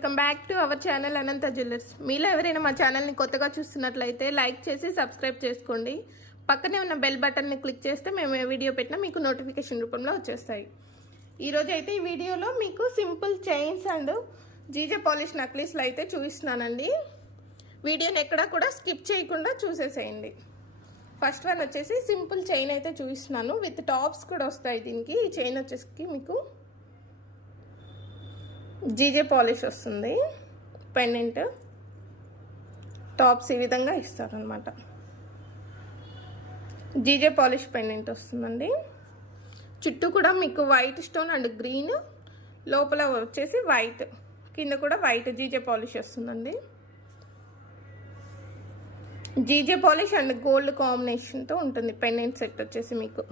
Welcome back to our channel Anantha jewellers. మీలో ఎవరైనా మా ఛానల్ని కొత్తగా చూస్తున్నట్లయితే లైక్ చేసి సబ్స్క్రైబ్ చేసుకోండి. పక్కనే ఉన్న బెల్ బటన్ని క్లిక్ చేస్తే మేము ఏ వీడియో పెట్టినా మీకు నోటిఫికేషన్ రూపంలో వచ్చేస్తాయి. ఈరోజు అయితే ఈ వీడియోలో మీకు simple chains and GJ polish నెక్లెస్లు అయితే చూపిస్తున్నానండి. వీడియోని ఎక్కడా కూడా స్కిప్ చేయకుండా చూసేసేయండి. ఫస్ట్ వన్ వచ్చేసి సింపుల్ చైన్ అయితే చూపిస్తున్నాను. విత్ టాప్స్ కూడా వస్తాయి దీనికి. ఈ చైన్ వచ్చేసి మీకు జీజే పాలిష్ వస్తుంది. పెండెంట్ టాప్స్ ఈ విధంగా ఇస్తారనమాట. జీజే పాలిష్ పెండెంట్ వస్తుందండి. చుట్టూ కూడా మీకు వైట్ స్టోన్ అండ్ గ్రీన్, లోపల వచ్చేసి వైట్, కింద కూడా వైట్ జీజే పాలిష్ వస్తుందండి. జీజే పాలిష్ అండ్ గోల్డ్ కాంబినేషన్తో ఉంటుంది పెండెంట్ సెట్ వచ్చేసి మీకు.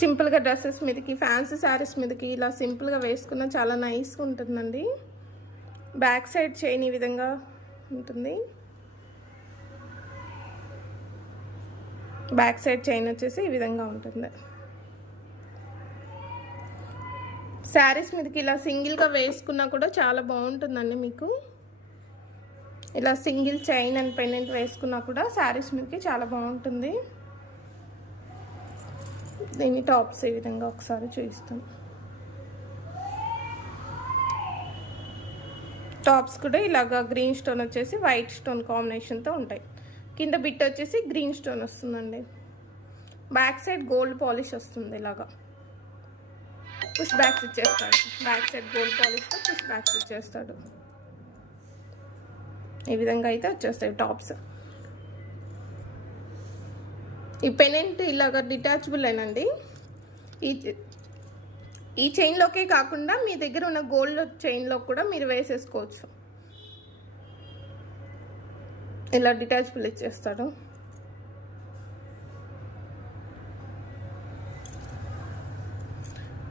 సింపుల్గా డ్రెస్సెస్ మీదకి, ఫ్యాన్సీ శారీస్ మీదకి ఇలా సింపుల్గా వేసుకున్న చాలా నైస్గా ఉంటుందండి. బ్యాక్ సైడ్ చైన్ ఈ విధంగా ఉంటుంది. బ్యాక్ సైడ్ చైన్ వచ్చేసి ఈ విధంగా ఉంటుంది. శారీస్ మీదకి ఇలా సింగిల్గా వేసుకున్నా కూడా చాలా బాగుంటుందండి మీకు. ఇలా సింగిల్ చైన్ అండ్ పెండెంట్ వేసుకున్నా కూడా శారీస్ మీదకి చాలా బాగుంటుంది. దీని టాప్స్ ఈ విధంగా ఒకసారి చూపిస్తాను. టాప్స్ కూడా ఇలాగా గ్రీన్ స్టోన్ వచ్చేసి వైట్ స్టోన్ కాంబినేషన్తో ఉంటాయి. కింద బిట్ వచ్చేసి గ్రీన్ స్టోన్ వస్తుందండి. బ్యాక్ సైడ్ గోల్డ్ పాలిష్ వస్తుంది. ఇలాగా పుష్ బ్యాక్స్ ఇచ్చేస్తాడు. బ్యాక్ సైడ్ గోల్డ్ పాలిష్తో పుష్ బ్యాక్స్ ఇచ్చేస్తాడు. ఈ విధంగా అయితే వచ్చేస్తాయి టాప్స్. ఈ పెనెంట్ ఇలాగ డిటాచబుల్ అయినండి. ఈ చైన్లోకే కాకుండా మీ దగ్గర ఉన్న గోల్డ్ చైన్లో కూడా మీరు వేసేసుకోవచ్చు. ఇలా డిటాచబుల్ ఇచ్చేస్తాడు.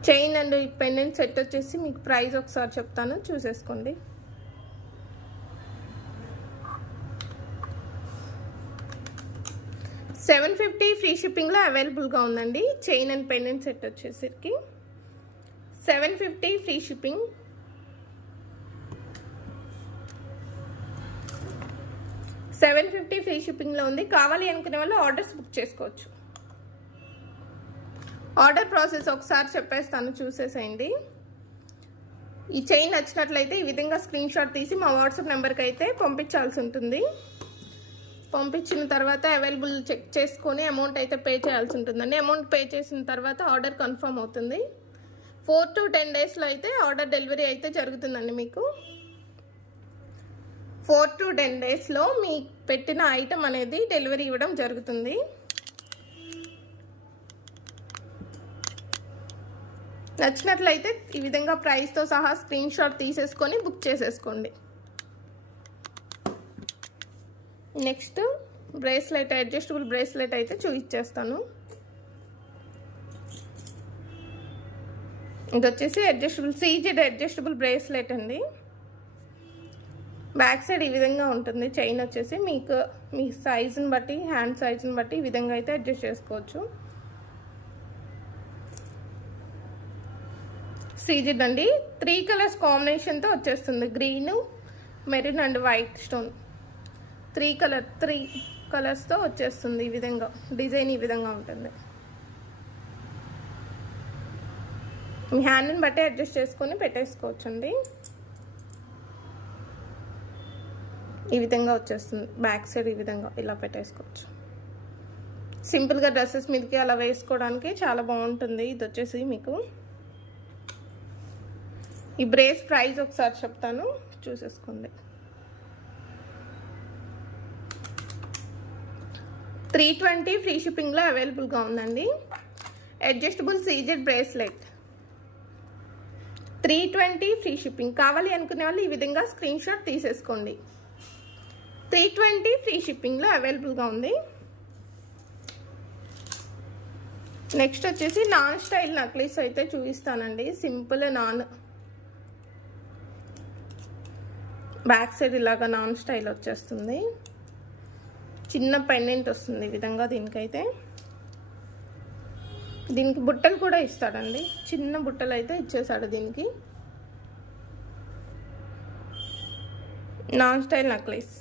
చైన్ అండ్ ఈ పెండెంట్ సెట్ వచ్చేసి మీకు ప్రైస్ ఒకసారి చెప్తాను, చూసేసుకోండి. $750 ఫ్రీ షిప్పింగ్లో అవైలబుల్గా ఉందండి. చైన్ అండ్ పెండెంట్ సెట్ వచ్చేసరికి $750 ఫ్రీ షిప్పింగ్. $750 ఫ్రీ షిప్పింగ్లో ఉంది. కావాలి అనుకునే వాళ్ళు ఆర్డర్స్ బుక్ చేసుకోవచ్చు. ఆర్డర్ ప్రాసెస్ ఒకసారి చెప్పేస్తాను, చూసేసేయండి. ఈ చైన్ నచ్చినట్లయితే ఈ విధంగా స్క్రీన్ షాట్ తీసి మా వాట్సాప్ నెంబర్కి అయితే పంపించాల్సి ఉంటుంది. పంపించిన తర్వాత అవైలబుల్ చెక్ చేసుకొని అమౌంట్ అయితే పే చేయాల్సి ఉంటుందండి. అమౌంట్ పే చేసిన తర్వాత ఆర్డర్ కన్ఫర్మ్ అవుతుంది. 4 to 10 డేస్లో అయితే ఆర్డర్ డెలివరీ అయితే జరుగుతుందండి మీకు. 4 to 10 డేస్లో మీ పెట్టిన ఐటమ్ అనేది డెలివరీ ఇవ్వడం జరుగుతుంది. నచ్చినట్లయితే ఈ విధంగా ప్రైస్తో సహా స్క్రీన్ షాట్ తీసేసుకొని బుక్ చేసేసుకోండి. నెక్స్ట్ బ్రేస్లెట్, అడ్జస్టబుల్ బ్రేస్లెట్ అయితే చూపించేస్తాను. ఇది వచ్చేసి అడ్జస్టబుల్ సీజెడ్ అడ్జస్టబుల్ బ్రేస్లెట్ అండి. బ్యాక్ సైడ్ ఈ విధంగా ఉంటుంది. చైన్ వచ్చేసి మీకు మీ సైజుని బట్టి, హ్యాండ్ సైజుని బట్టి ఈ విధంగా అయితే అడ్జస్ట్ చేసుకోవచ్చు. సీజెడ్ అండి. 3 కలర్స్ కాంబినేషన్తో వచ్చేస్తుంది. Green, maroon and white stone. 3 కలర్స్తో వచ్చేస్తుంది. ఈ విధంగా డిజైన్ ఈ విధంగా ఉంటుంది. మీ హ్యాండ్ని బట్టి అడ్జస్ట్ చేసుకొని పెట్టేసుకోవచ్చు అండి. ఈ విధంగా వచ్చేస్తుంది. బ్యాక్ సైడ్ ఈ విధంగా ఇలా పెట్టేసుకోవచ్చు. సింపుల్గా డ్రెస్సెస్ మీదకి అలా వేసుకోవడానికి చాలా బాగుంటుంది. ఇది వచ్చేసి మీకు ఈ బ్రేస్ ప్రైస్ ఒకసారి చెప్తాను, చూసేసుకోండి. 320 ఫ్రీ షిప్పింగ్లో అవైలబుల్గా ఉందండి. Adjustable CZ bracelet 320 free shipping. కావాలి అనుకునే వాళ్ళు ఈ విధంగా స్క్రీన్ షాట్ తీసేసుకోండి. 320 ఫ్రీ షిప్పింగ్లో అవైలబుల్గా ఉంది. నెక్స్ట్ వచ్చేసి నాన్ స్టైల్ నెక్లెస్ అయితే చూపిస్తానండి. సింపుల్ నాన్, బ్యాక్ సైడ్ ఇలాగా నాన్ స్టైల్ వచ్చేస్తుంది. చిన్న పెండెంట్ వస్తుంది ఈ విధంగా. దీనికైతే దీనికి బుట్టలు కూడా ఇస్తాడండి, చిన్న బుట్టలు అయితే ఇచ్చేసాడు దీనికి. నాన్ స్టైల్ నెక్లెస్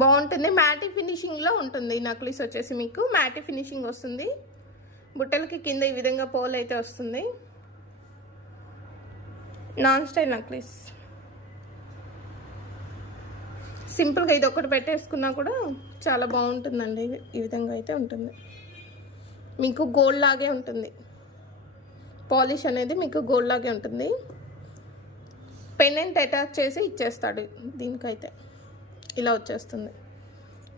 బాగుంటుంది, మ్యాటీ ఫినిషింగ్లో ఉంటుంది. ఈ నెక్లెస్ వచ్చేసి మీకు మ్యాటీ ఫినిషింగ్ వస్తుంది. బుట్టలకి కింద ఈ విధంగా పోల్ అయితే వస్తుంది. నాన్ స్టైల్ నెక్లెస్ సింపుల్గా ఇది ఒకటి పెట్టేసుకున్నా కూడా చాలా బాగుంటుందండి. ఈ విధంగా అయితే ఉంటుంది, మీకు గోల్డ్ లాగే ఉంటుంది. పాలిష్ అనేది మీకు గోల్డ్ లాగే ఉంటుంది. పెండెంట్ అటాచ్ చేసి ఇచ్చేస్తాడు దీనికైతే. ఇలా వచ్చేస్తుంది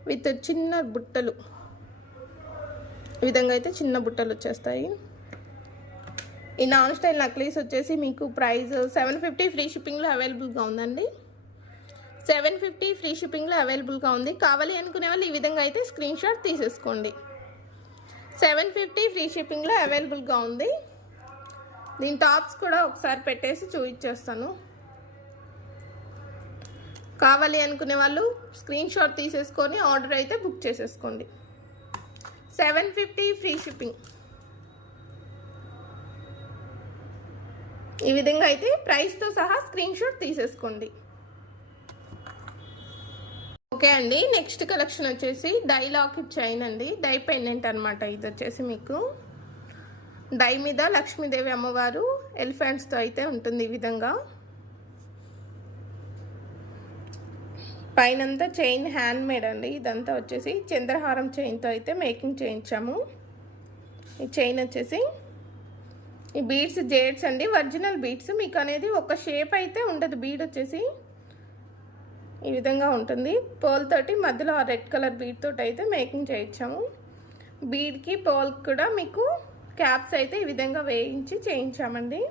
విత్ చిన్న బుట్టలు. ఈ విధంగా అయితే చిన్న బుట్టలు వచ్చేస్తాయి. ఈ నాన్ స్టైల్ నెక్లెస్ వచ్చేసి మీకు ప్రైస్ 750 ఫ్రీ షిప్పింగ్లో అవైలబుల్గా ఉందండి. 750 ఫ్రీ షిప్పింగ్లో అవైలబుల్గా ఉంది. కావాలి అనుకునే వాళ్ళు ఈ విధంగా అయితే స్క్రీన్ షాట్ తీసేసుకోండి. 750 ఫ్రీ షిప్పింగ్లో అవైలబుల్గా ఉంది. దీని టాప్స్ కూడా ఒకసారి పెట్టేసి చూపించేస్తాను. కావాలి అనుకునే వాళ్ళు స్క్రీన్ షాట్ తీసేసుకొని ఆర్డర్ అయితే బుక్ చేసేసుకోండి. 750 ఫ్రీ షిప్పింగ్. ఈ విధంగా అయితే ప్రైస్తో సహా స్క్రీన్ షాట్ తీసేసుకోండి. ఓకే అండి, నెక్స్ట్ కలెక్షన్ వచ్చేసి డై లాకెట్ చైన్ అండి. డై పెండెంట్ అనమాట. ఇది వచ్చేసి మీకు డై మీద లక్ష్మీదేవి అమ్మవారు ఎలిఫెంట్స్తో అయితే ఉంటుంది. ఈ విధంగా పైనంతా చైన్ హ్యాండ్ మేడ్ అండి. ఇదంతా వచ్చేసి చంద్రహారం చైన్తో అయితే మేకింగ్ చేయించాము. ఈ చైన్ వచ్చేసి ఈ బీడ్స్ జేడ్స్ అండి, ఒరిజినల్ బీడ్స్. మీకు అనేది ఒక షేప్ అయితే ఉండదు. బీడ్ వచ్చేసి ఈ విధంగా ఉంటుంది. పోల్ తోటి మధ్యలో ఆ రెడ్ కలర్ బీడ్ తోటి అయితే మేకింగ్ చేయించాము. బీడ్కి పోల్ కూడా మీకు క్యాప్స్ అయితే ఈ విధంగా వేయించి చేయించామండి.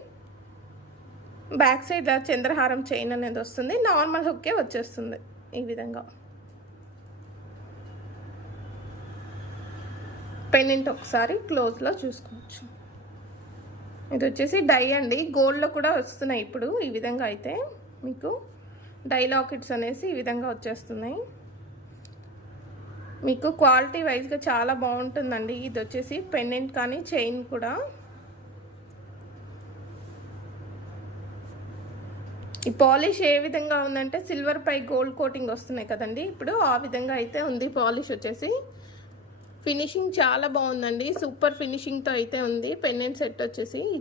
బ్యాక్ సైడ్ చంద్రహారం చైన్ అనేది వస్తుంది. నార్మల్ హుక్కే వచ్చేస్తుంది. ఈ విధంగా పెండెంట్ ఒకసారి క్లోజ్లో చూసుకోవచ్చు. ఇది వచ్చేసి డై అండి, గోల్డ్లో కూడా వస్తున్నాయి ఇప్పుడు. ఈ విధంగా అయితే మీకు డై లాకెట్స్ అనేసి ఈ విధంగా వచ్చేస్తున్నాయి. మీకు క్వాలిటీ వైజ్గా చాలా బాగుంటుందండి. ఇది వచ్చేసి పెండెంట్ కానీ చైన్ కూడా. ఈ పాలిష్ ఏ విధంగా ఉందంటే సిల్వర్ పై గోల్డ్ కోటింగ్ వస్తున్నాయి కదండి, ఇప్పుడు ఆ విధంగా అయితే ఉంది. పాలిష్ వచ్చేసి ఫినిషింగ్ చాలా బాగుందండి, సూపర్ ఫినిషింగ్తో అయితే ఉంది. పెండెంట్ సెట్ వచ్చేసి ఈ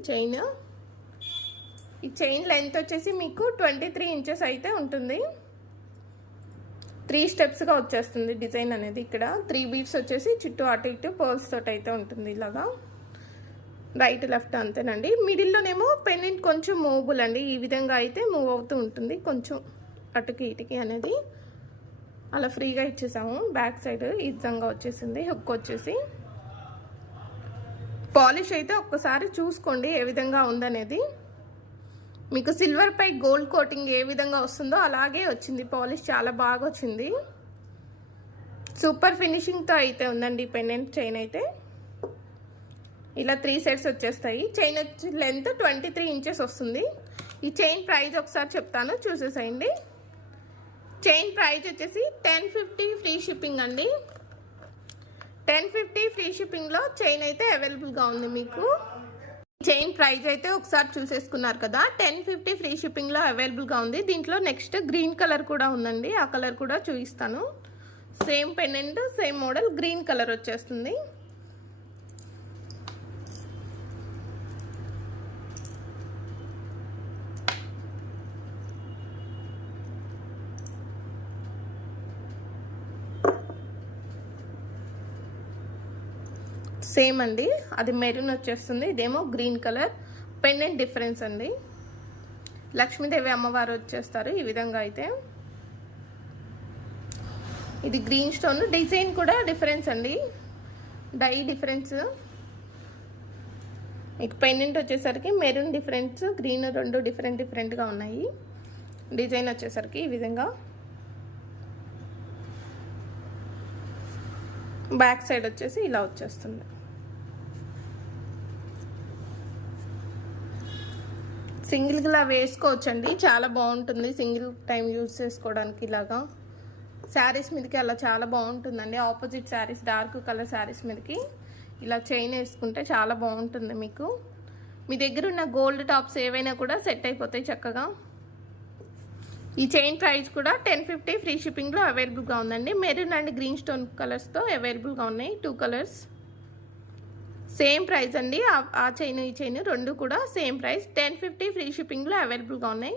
చైన్ లెంత్ వచ్చేసి మీకు 23 ఇంచెస్ అయితే ఉంటుంది. 3 స్టెప్స్గా వచ్చేస్తుంది డిజైన్ అనేది. ఇక్కడ 3 బీడ్స్ వచ్చేసి చుట్టూ అటు ఇటు పర్ల్స్ తోటి అయితే ఉంటుంది. ఇలాగా రైట్ లెఫ్ట్ అంతేనండి. మిడిల్లోనేమో పెండెంట్ కొంచెం మూవబుల్ అండి. ఈ విధంగా అయితే మూవ్ అవుతూ ఉంటుంది, కొంచెం అటుకి ఇటుకి అనేది. అలా ఫ్రీగా ఇచ్చేసాము. బ్యాక్ సైడ్ ఈ విధంగా వచ్చేసింది. హుక్ వచ్చేసి పాలిష్ అయితే ఒక్కసారి చూసుకోండి ఏ విధంగా ఉందనేది. మీకు సిల్వర్ పై గోల్డ్ కోటింగ్ ఏ విధంగా వస్తుందో అలాగే వచ్చింది. పాలిష్ చాలా బాగా వచ్చింది. సూపర్ ఫినిషింగ్తో అయితే ఉందండి పెండెంట్ చైన్ అయితే. ఇలా 3 సెట్స్ వచ్చేస్తాయి. చైన్ వచ్చి లెంత్ 23 ఇంచెస్ వస్తుంది. ఈ చైన్ ప్రైస్ ఒకసారి చెప్తాను, చూసేసేయండి. చైన్ ప్రైస్ వచ్చేసి 1050 ఫ్రీ షిప్పింగ్ అండి. 1050 ఫ్రీ షిప్పింగ్లో చైన్ అయితే అవైలబుల్గా ఉంది మీకు. చైన్ ప్రైస్ అయితే ఒకసారి చూసేసుకున్నారు కదా. 1050 ఫ్రీ షిప్పింగ్లో అవైలబుల్గా ఉంది. దీంట్లో నెక్స్ట్ గ్రీన్ కలర్ కూడా ఉందండి, ఆ కలర్ కూడా చూపిస్తాను. Same pendant same model green colour వచ్చేస్తుంది. సేమ్ అండి, అది మెరూన్ వచ్చేస్తుంది. ఇదేమో గ్రీన్ కలర్. పెండెంట్ డిఫరెన్స్ అండి. లక్ష్మీదేవి అమ్మవారు వచ్చేస్తారు ఈ విధంగా అయితే. ఇది గ్రీన్ స్టోన్. డిజైన్ కూడా డిఫరెన్స్ అండి, డై డిఫరెన్స్. మీకు పెండెంట్ వచ్చేసరికి మెరూన్ డిఫరెన్స్, గ్రీన్ రెండు డిఫరెంట్గా ఉన్నాయి. డిజైన్ వచ్చేసరికి ఈ విధంగా. బ్యాక్ సైడ్ వచ్చేసి ఇలా వచ్చేస్తుంది. సింగిల్గా వేసుకోవచ్చండి, చాలా బాగుంటుంది. సింగిల్ టైం యూజ్ చేసుకోవడానికి ఇలాగా శారీస్ మీదకి అలా చాలా బాగుంటుందండి. Opposite saris, dark colour saris మీదకి ఇలా చైన్ వేసుకుంటే చాలా బాగుంటుంది మీకు. మీ దగ్గర ఉన్న గోల్డ్ టాప్స్ ఏవైనా కూడా సెట్ అయిపోతాయి చక్కగా. ఈ చైన్ ప్రైస్ కూడా 1050 ఫ్రీ షిప్పింగ్లో అవైలబుల్గా ఉందండి. మెరూన్ అండ్ గ్రీన్ స్టోన్ కలర్స్తో అవైలబుల్గా ఉన్నాయి 2 కలర్స్. సేమ్ ప్రైస్ అండి. ఆ చైన్ ఈ చైన్ రెండు కూడా సేమ్ ప్రైస్ 1050 ఫ్రీ షిప్పింగ్లో అవైలబుల్గా ఉన్నాయి.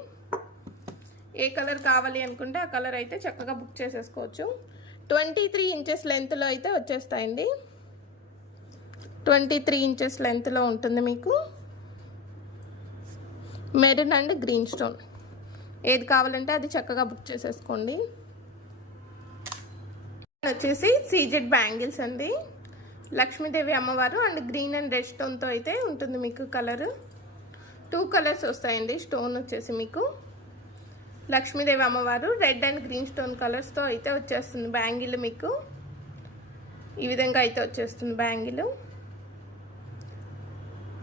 ఏ కలర్ కావాలి అనుకుంటే ఆ కలర్ అయితే చక్కగా బుక్ చేసేసుకోవచ్చు. 23 ఇంచెస్ లెంత్లో అయితే వచ్చేస్తాయండి. 23 ఇంచెస్ లెంత్లో ఉంటుంది మీకు. మెరూన్ అండ్ గ్రీన్ స్టోన్ ఏది కావాలంటే అది చక్కగా బుక్ చేసేసుకోండి. వచ్చేసి సీజెడ్ బ్యాంగిల్స్ అండి. లక్ష్మీదేవి అమ్మవారు అండ్ గ్రీన్ అండ్ రెడ్ స్టోన్తో అయితే ఉంటుంది మీకు. కలర్ 2 కలర్స్ వస్తాయండి. స్టోన్ వచ్చేసి మీకు లక్ష్మీదేవి అమ్మవారు రెడ్ అండ్ గ్రీన్ స్టోన్ కలర్స్తో అయితే వచ్చేస్తుంది బ్యాంగిల్ మీకు. ఈ విధంగా అయితే వచ్చేస్తుంది బ్యాంగిల్.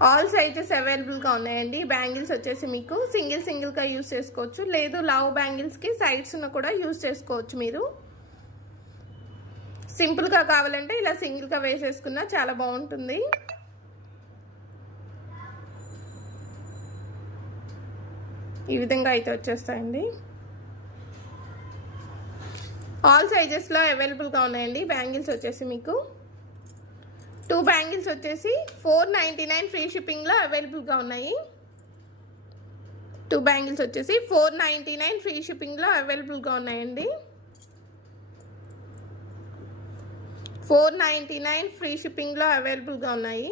ఆల్ సైజెస్ అవైలబుల్గా ఉన్నాయండి. బ్యాంగిల్స్ వచ్చేసి మీకు సింగిల్గా యూస్ చేసుకోవచ్చు, లేదు లావ్ బ్యాంగిల్స్కి సైడ్స్ను కూడా యూస్ చేసుకోవచ్చు. మీరు సింపుల్గా కావాలంటే ఇలా సింగిల్గా వేసేసుకున్నా చాలా బాగుంటుంది. ఈ విధంగా అయితే వచ్చేస్తాయండి. ఆల్ సైజెస్లో అవైలబుల్గా ఉన్నాయండి బ్యాంగిల్స్ వచ్చేసి మీకు. 2 బ్యాంగిల్స్ వచ్చేసి 499 ఫ్రీ షిప్పింగ్లో అవైలబుల్గా ఉన్నాయి. 2 బ్యాంగిల్స్ వచ్చేసి 499 ఫ్రీ షిప్పింగ్లో అవైలబుల్గా ఉన్నాయండి. 499 ఫ్రీ షిప్పింగ్లో అవైలబుల్గా ఉన్నాయి.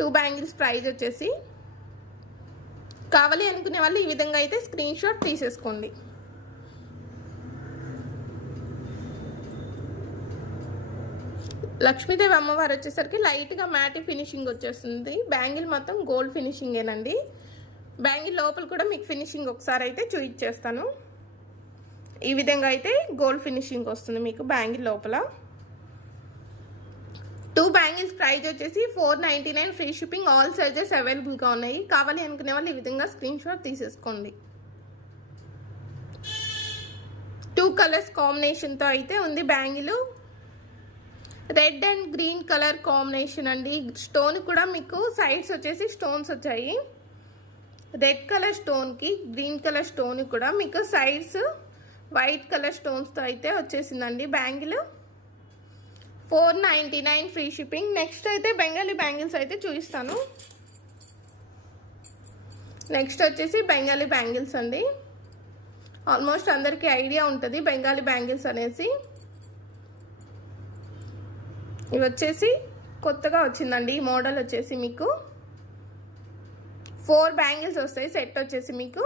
2 బ్యాంగిల్స్ ప్రైస్ వచ్చేసి. కావాలి అనుకునే వాళ్ళు ఈ విధంగా అయితే స్క్రీన్ షాట్ తీసేసుకోండి. లక్ష్మీదేవి అమ్మవారు వచ్చేసరికి లైట్గా మ్యాటి ఫినిషింగ్ వచ్చేస్తుంది. బ్యాంగిల్ మొత్తం గోల్డ్ ఫినిషింగేనండి. బ్యాంగిల్ లోపల కూడా మీకు ఫినిషింగ్ ఒకసారి అయితే చూపించేస్తాను. ఈ విధంగా అయితే గోల్డ్ ఫినిషింగ్ వస్తుంది మీకు బ్యాంగిల్ లోపల. 2 బ్యాంగిల్స్ ప్రైస్ వచ్చేసి 499 ఫ్రీ షిప్పింగ్. ఆల్ సైజెస్ అవైలబుల్గా ఉన్నాయి. కావాలి అనుకునే వాళ్ళు ఈ విధంగా స్క్రీన్ షాట్ తీసేసుకోండి. 2 కలర్స్ కాంబినేషన్తో అయితే ఉంది bangle. Red and green colour combination అండి. స్టోన్ కూడా మీకు సైడ్స్ వచ్చేసి స్టోన్స్ వచ్చాయి. రెడ్ కలర్ స్టోన్కి గ్రీన్ కలర్ స్టోన్ కూడా మీకు సైడ్స్ వైట్ కలర్ స్టోన్స్తో అయితే వచ్చేసిందండి బ్యాంగిల్. 499 free shipping. నెక్స్ట్ అయితే బెంగాలీ బ్యాంగిల్స్ అయితే చూపిస్తాను. నెక్స్ట్ వచ్చేసి బెంగాలీ బ్యాంగిల్స్ అండి. ఆల్మోస్ట్ అందరికీ ఐడియా ఉంటుంది బెంగాలీ బ్యాంగిల్స్ అనేసి. ఇవి వచ్చేసి కొత్తగా వచ్చిందండి ఈ మోడల్ వచ్చేసి మీకు. 4 బ్యాంగిల్స్ వస్తాయి సెట్ వచ్చేసి మీకు.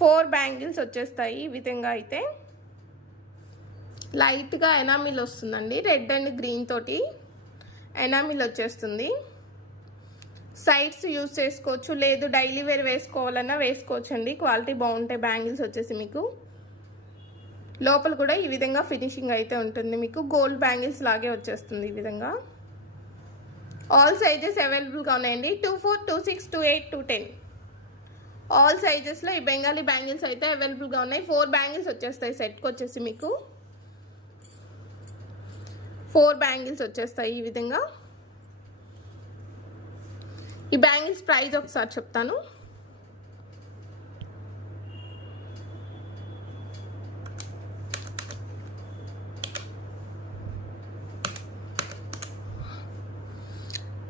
4 బ్యాంగిల్స్ వచ్చేస్తాయి ఈ విధంగా అయితే. లైట్గా ఎనామిల్ వస్తుందండి. రెడ్ అండ్ గ్రీన్ తోటి ఎనామిల్ వచ్చేస్తుంది. సైడ్స్ యూజ్ చేసుకోవచ్చు, లేదు డైలీ వేర్ వేసుకోవాలన్నా వేసుకోవచ్చు అండి. క్వాలిటీ బాగుంటాయి బ్యాంగిల్స్ వచ్చేసి మీకు. లోపల కూడా ఈ విధంగా ఫినిషింగ్ అయితే ఉంటుంది మీకు. గోల్డ్ బ్యాంగిల్స్ లాగే వచ్చేస్తుంది ఈ విధంగా. ఆల్ సైజెస్ అవైలబుల్గా ఉన్నాయండి. 24, 26, 28, 210 ఆల్ సైజెస్లో ఈ బెంగాలీ బ్యాంగిల్స్ అయితే అవైలబుల్గా ఉన్నాయి. 4 బ్యాంగిల్స్ వచ్చేస్తాయి సెట్కి వచ్చేసి మీకు. 4 బ్యాంగిల్స్ వచ్చేస్తాయి ఈ విధంగా. ఈ బ్యాంగిల్స్ ప్రైస్ ఒకసారి చెప్తాను.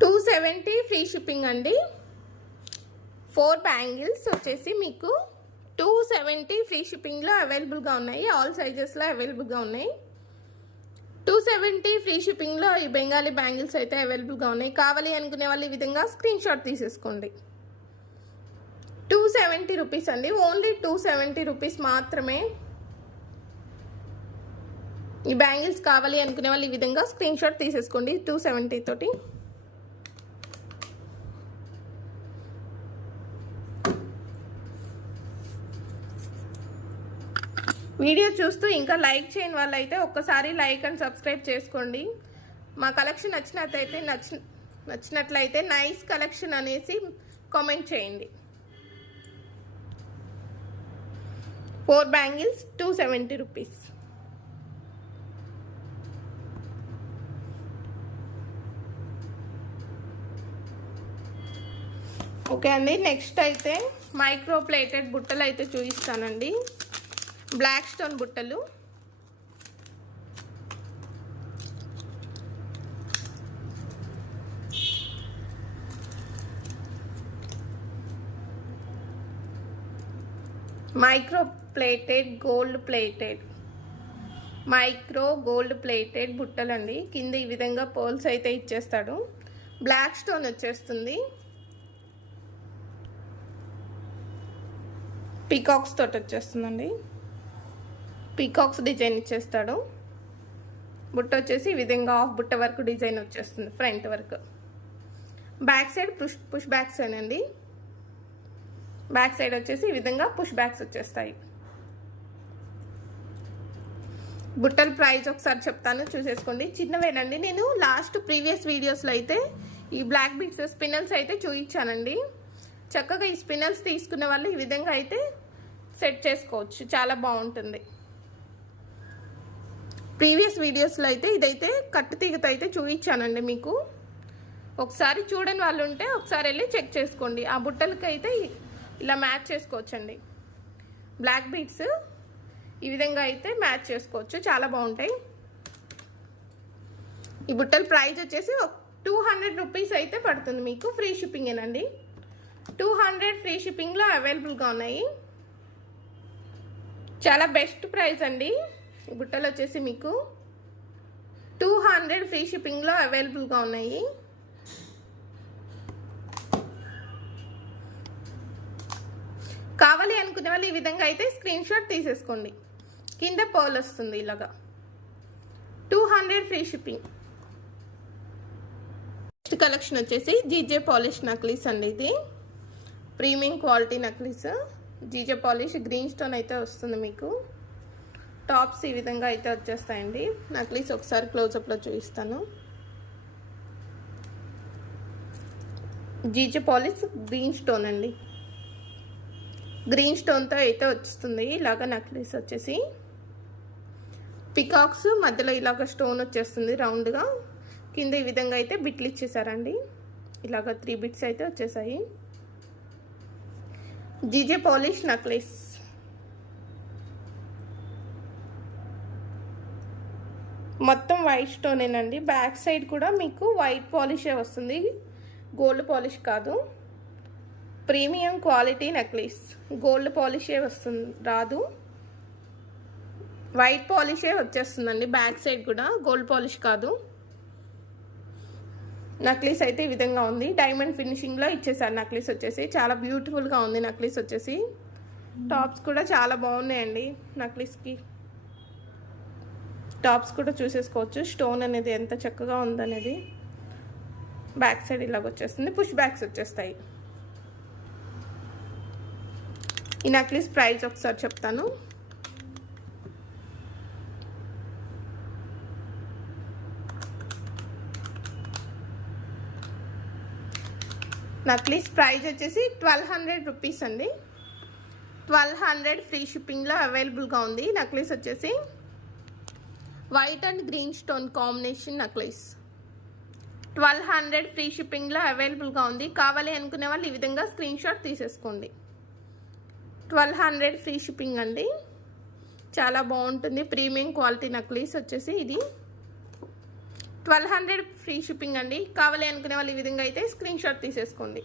$270 ఫ్రీ షిప్పింగ్ అండి. 4 బ్యాంగిల్స్ వచ్చేసి మీకు 270 ఫ్రీ షిప్పింగ్లో అవైలబుల్గా ఉన్నాయి. ఆల్ సైజెస్లో అవైలబుల్గా ఉన్నాయి. 270 ఫ్రీ షిప్పింగ్లో ఈ బెంగాలీ బ్యాంగిల్స్ అయితే అవైలబుల్గా ఉన్నాయి. కావాలి అనుకునే వాళ్ళు ఈ విధంగా స్క్రీన్ షాట్ తీసేసుకోండి. 270 రూపీస్ అండి. ఓన్లీ 270 రూపీస్ మాత్రమే. ఈ బ్యాంగిల్స్ కావాలి అనుకునే వాళ్ళు ఈ విధంగా స్క్రీన్ షాట్ తీసేసుకోండి 270 తోటి. వీడియో చూస్తూ ఇంకా లైక్ చేయని వాళ్ళైతే ఒక్కసారి లైక్ అండ్ సబ్స్క్రైబ్ చేసుకోండి. మా కలెక్షన్ నచ్చినట్లయితే నైస్ కలెక్షన్ అనేసి కామెంట్ చేయండి. 4 బ్యాంగిల్స్ 270 రూపీస్. ఓకే అండి, నెక్స్ట్ అయితే మైక్రో ప్లేటెడ్ బుట్టలు అయితే చూపిస్తానండి. బ్లాక్ స్టోన్ బుట్టలు. Micro plated gold plated, micro gold plated బుట్టలండి. కింద ఈ విధంగా పోల్స్ అయితే ఇచ్చేస్తాడు. బ్లాక్ స్టోన్ వచ్చేస్తుంది. పీకాక్స్ తోటి వచ్చేస్తుందండి. పీకాక్స్ డిజైన్ ఇచ్చేస్తాడు. బుట్ట వచ్చేసి ఈ విధంగా హాఫ్ బుట్ట వరకు డిజైన్ వచ్చేస్తుంది ఫ్రంట్ వరకు. బ్యాక్ సైడ్ పుష్ బ్యాక్స్ అండి. బ్యాక్ సైడ్ వచ్చేసి ఈ విధంగా పుష్ బ్యాక్స్ వచ్చేస్తాయి. బుట్టల ప్రైస్ ఒకసారి చెప్తాను, చూసేసుకోండి. చిన్నవేనండి. నేను లాస్ట్ ప్రీవియస్ వీడియోస్లో అయితే ఈ బ్లాక్ బీడ్స్ స్పిన్నల్స్ అయితే చూపించానండి. చక్కగా ఈ స్పిన్నల్స్ తీసుకున్న వాళ్ళు ఈ విధంగా అయితే సెట్ చేసుకోవచ్చు, చాలా బాగుంటుంది. ప్రీవియస్ వీడియోస్లో అయితే ఇదైతే కట్టు తీగతో అయితే చూపించానండి మీకు. ఒకసారి చూడని వాళ్ళు ఉంటే ఒకసారి వెళ్ళి చెక్ చేసుకోండి. ఆ బుట్టలకి అయితే ఇలా మ్యాచ్ చేసుకోవచ్చండి. బ్లాక్ బీడ్స్ ఈ విధంగా అయితే మ్యాచ్ చేసుకోవచ్చు, చాలా బాగుంటాయి. ఈ బుట్టల ప్రైస్ వచ్చేసి 200 రూపీస్ అయితే పడుతుంది మీకు. ఫ్రీ షిప్పింగేనండి. 200 ఫ్రీ షిప్పింగ్లో అవైలబుల్గా ఉన్నాయి. చాలా బెస్ట్ ప్రైస్ అండి. ఈ బుట్టలు వచ్చేసి మీకు 200 ఫ్రీ షిప్పింగ్లో అవైలబుల్గా ఉన్నాయి. కావాలి అనుకునే వాళ్ళు ఈ విధంగా అయితే స్క్రీన్ షాట్ తీసేసుకోండి. కింద పోల్ వస్తుంది ఇలాగా. 200 ఫ్రీ షిప్పింగ్. నెక్స్ట్ కలెక్షన్ వచ్చేసి జీజే పాలిష్ నక్లీస్ అండి. ఇది premium quality necklace. GJ polish green stone అయితే వస్తుంది మీకు. టాప్స్ ఈ విధంగా అయితే వచ్చేస్తాయండి. నక్లీస్ ఒకసారి క్లోజప్లో చూపిస్తాను. జీజే పాలిష్ గ్రీన్ స్టోన్ అండి. గ్రీన్ స్టోన్తో అయితే వస్తుంది ఇలాగ నక్లీస్ వచ్చేసి. పికాక్స్ మధ్యలో ఇలాగ స్టోన్ వచ్చేస్తుంది రౌండ్గా. కింద ఈ విధంగా అయితే బిట్లు ఇచ్చేసారండి. ఇలాగ 3 బిట్స్ అయితే వచ్చేసాయి. GJ polish necklace. మొత్తం వైట్ స్టోనేనండి. బ్యాక్ సైడ్ కూడా మీకు వైట్ పాలిషే వస్తుంది, గోల్డ్ పాలిష్ కాదు. Premium quality necklace. గోల్డ్ పాలిషే వస్తుంది, రాదు. వైట్ పాలిషే వచ్చేస్తుందండి. బ్యాక్ సైడ్ కూడా గోల్డ్ పాలిష్ కాదు. నక్లీస్ అయితే ఈ విధంగా ఉంది. డైమండ్ ఫినిషింగ్లో ఇచ్చేసారు నక్లీస్ వచ్చేసి. చాలా బ్యూటిఫుల్గా ఉంది నక్లీస్ వచ్చేసి. టాప్స్ కూడా చాలా బాగున్నాయండి నక్లీస్కి. టాప్స్ కూడా చూసేసుకోవచ్చు స్టోన్ అనేది ఎంత చక్కగా ఉందనేది. బ్యాక్ సైడ్ ఇలాగ వచ్చేస్తుంది. పుష్ బ్యాక్స్ వచ్చేస్తాయి. ఈ నక్లీస్ ప్రైస్ ఒకసారి చెప్తాను. నక్లీస్ ప్రైస్ వచ్చేసి 1200 రూపీస్ అండి. 1200 ఫ్రీ షిప్పింగ్లో అవైలబుల్గా ఉంది. నక్లీస్ వచ్చేసి white and green stone combination necklace. 1200 free షిప్పింగ్లో అవైలబుల్గా ఉంది. కావాలి అనుకునే వాళ్ళు ఈ విధంగా స్క్రీన్ షాట్ తీసేసుకోండి. 1200 ఫ్రీ షిప్పింగ్ అండి. చాలా బాగుంటుంది. ప్రీమియం క్వాలిటీ నక్లీస్ వచ్చేసి ఇది. 1200 ఫ్రీ షిప్పింగ్ అండి. కావాలి అనుకునే వాళ్ళు ఈ విధంగా అయితే స్క్రీన్ షాట్ తీసేసుకోండి.